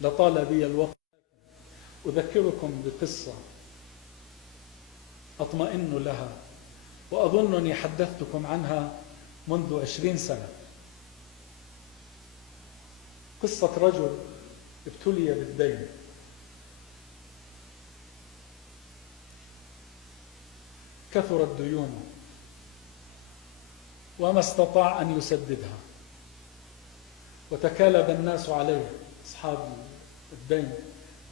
لطال بي الوقت. أذكركم بقصة أطمئن لها، وأظنني حدثتكم عنها منذ 20 سنة. قصة رجل ابتلي بالدين، كثرت ديونه وما استطاع أن يسددها، وتكالب الناس عليه، أصحاب الدين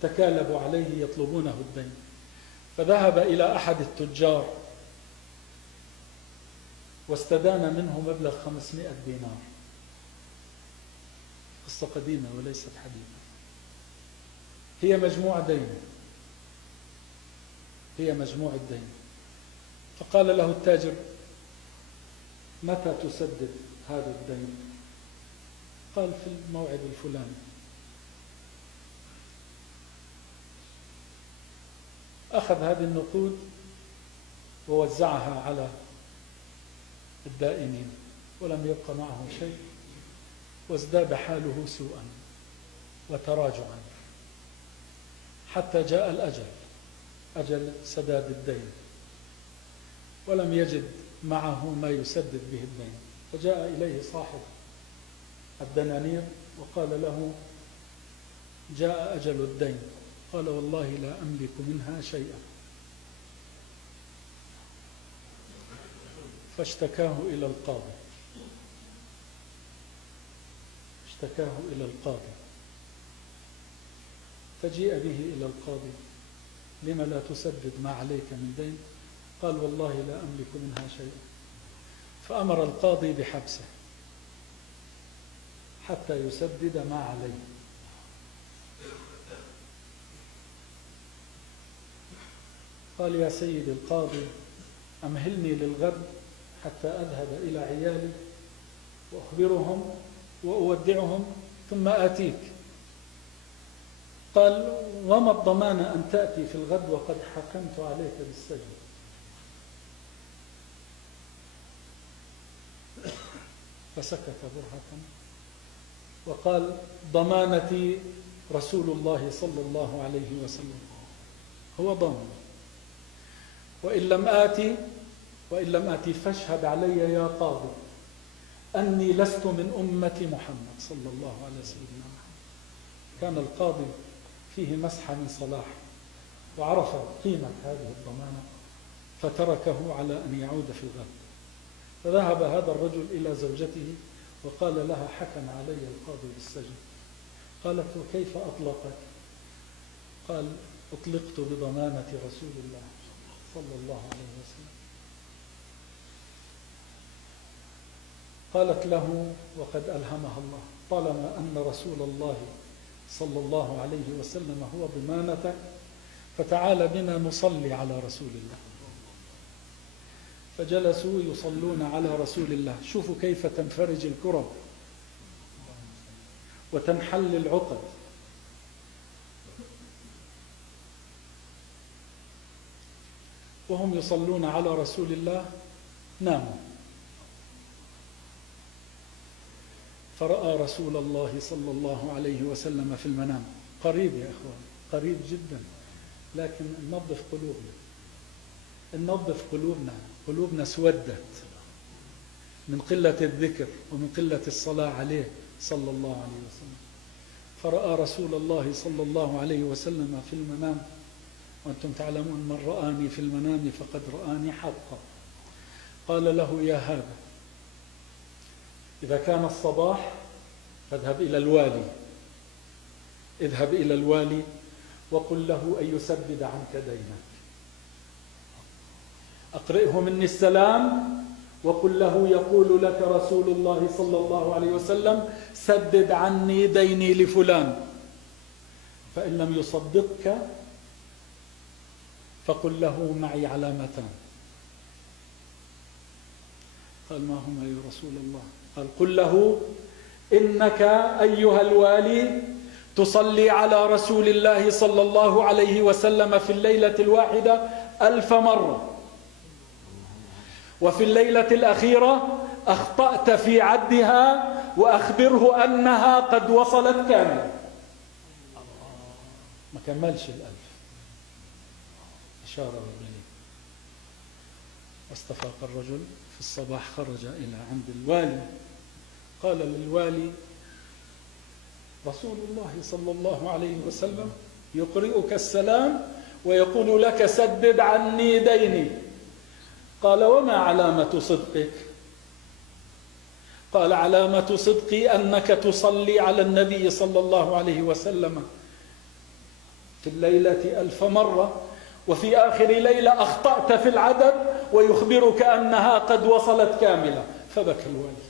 تكالبوا عليه يطلبونه الدين، فذهب إلى أحد التجار واستدان منه مبلغ 500 دينار. قصة قديمة وليست حديثة. هي مجموع دين، هي مجموع الدين. فقال له التاجر: متى تسدد هذا الدين؟ قال: في الموعد الفلاني. أخذ هذه النقود ووزعها على الدائنين، ولم يبق معه شيء، وازداد حاله سوءا وتراجعا حتى جاء الأجل، أجل سداد الدين، ولم يجد معه ما يسدد به الدين. فجاء إليه صاحب الدنانير وقال له: جاء أجل الدين. قال: والله لا أملك منها شيئا. فاشتكاه إلى القاضي، اشتكاه إلى القاضي، فجيء به إلى القاضي: لما لا تسدد ما عليك من دين؟ قال: والله لا أملك منها شيئا. فأمر القاضي بحبسه حتى يسدد ما عليه. قال: يا سيدي القاضي، أمهلني للغد حتى أذهب إلى عيالي وأخبرهم وأودعهم ثم آتيك. قال: وما الضمان أن تأتي في الغد وقد حكمت عليك بالسجن؟ فسكت برهة وقال: ضمانتي رسول الله صلى الله عليه وسلم، هو ضامن. وإن لم آتي فاشهد علي يا قاضي أني لست من أمة محمد صلى الله عليه سيدنا محمد. كان القاضي فيه مسحة من صلاح، وعرف قيمة هذه الضمانة، فتركه على أن يعود في الغد. فذهب هذا الرجل إلى زوجته وقال لها: حكم علي القاضي بالسجن. قالت: وكيف أطلقك؟ قال: أطلقت بضمانة رسول الله صلى الله عليه وسلم. قالت له: وقد ألهمها الله، طالما أن رسول الله صلى الله عليه وسلم هو ضمانتك، فتعال بنا نصلي على رسول الله. فجلسوا يصلون على رسول الله. شوفوا كيف تنفرج الكرب وتنحل العقد. وهم يصلون على رسول الله ناموا، فرأى رسول الله صلى الله عليه وسلم في المنام. قريب يا إخوان، قريب جدا، لكن ننظف قلوبنا، ننظف قلوبنا. قلوبنا سودت من قلة الذكر ومن قلة الصلاة عليه صلى الله عليه وسلم. فرأى رسول الله صلى الله عليه وسلم في المنام، وأنتم تعلمون: من رآني في المنام فقد رآني حقا. قال له: يا هذا، إذا كان الصباح فاذهب إلى الوالي، اذهب إلى الوالي وقل له أن يسدد عنك دينك. أقرئه مني السلام وقل له: يقول لك رسول الله صلى الله عليه وسلم: سدد عني ديني لفلان. فإن لم يصدقك فقل له: معي علامتان. قال: ما هما يا رسول الله؟ قال: قل له: إنك أيها الوالي تصلي على رسول الله صلى الله عليه وسلم في الليلة الواحدة 1000 مرة، وفي الليلة الأخيرة أخطأت في عدها، وأخبره أنها قد وصلت كاملة. ما كملش 1000. أشار باليمين. واستفاق الرجل في الصباح، خرج إلى عند الوالي، قال للوالي: رسول الله صلى الله عليه وسلم يقرئك السلام ويقول لك: سدد عني ديني. قال: وما علامة صدقك؟ قال: علامة صدقي أنك تصلي على النبي صلى الله عليه وسلم في الليلة 1000 مرة، وفي آخر ليلة أخطأت في العدد ويخبرك أنها قد وصلت كاملة. فبكى الوالي.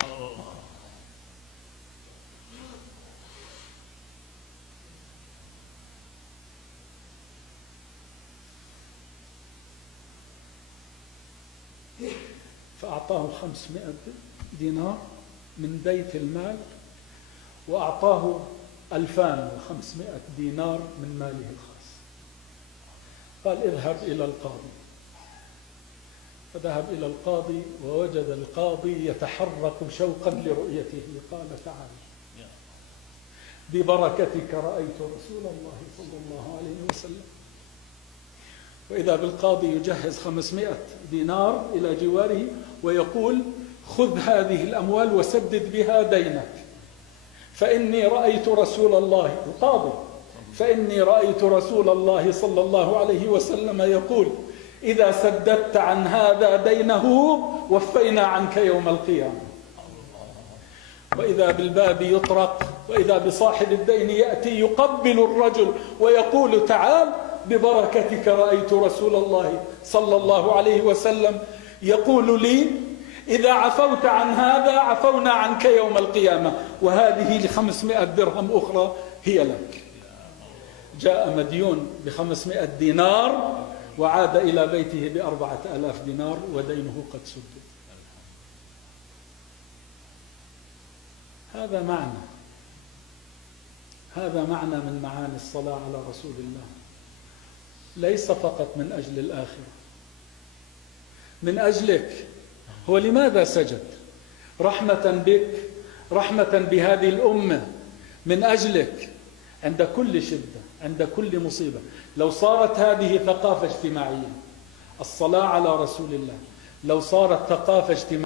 فأعطاه 500 دينار من بيت المال، وأعطاه 2500 دينار من ماله الخاص. قال: اذهب إلى القاضي. فذهب إلى القاضي ووجد القاضي يتحرك شوقا لرؤيته. قال: تعال، ببركتك رأيت رسول الله صلى الله عليه وسلم. وإذا بالقاضي يجهز 500 دينار إلى جواره ويقول: خذ هذه الأموال وسدد بها دينك، فإني رأيت رسول الله، القاضي، فإني رأيت رسول الله صلى الله عليه وسلم يقول: إذا سددت عن هذا دينه وفينا عنك يوم القيامة. وإذا بالباب يطرق، وإذا بصاحب الدين يأتي يقبل الرجل ويقول: تعال، ببركتك رأيت رسول الله صلى الله عليه وسلم يقول لي: إذا عفوت عن هذا عفونا عنك يوم القيامة، وهذه 500 درهم أخرى هي لك. جاء مديون 500 دينار وعاد إلى بيته 4000 دينار ودينه قد سدد. هذا معنى من معاني الصلاة على رسول الله، ليس فقط من أجل الآخرة، من أجلك. هو لماذا سجد؟ رحمة بك، رحمة بهذه الأمة، من أجلك، عند كل شدة، عند كل مصيبة. لو صارت هذه ثقافة اجتماعية، الصلاة على رسول الله، لو صارت ثقافة اجتماعية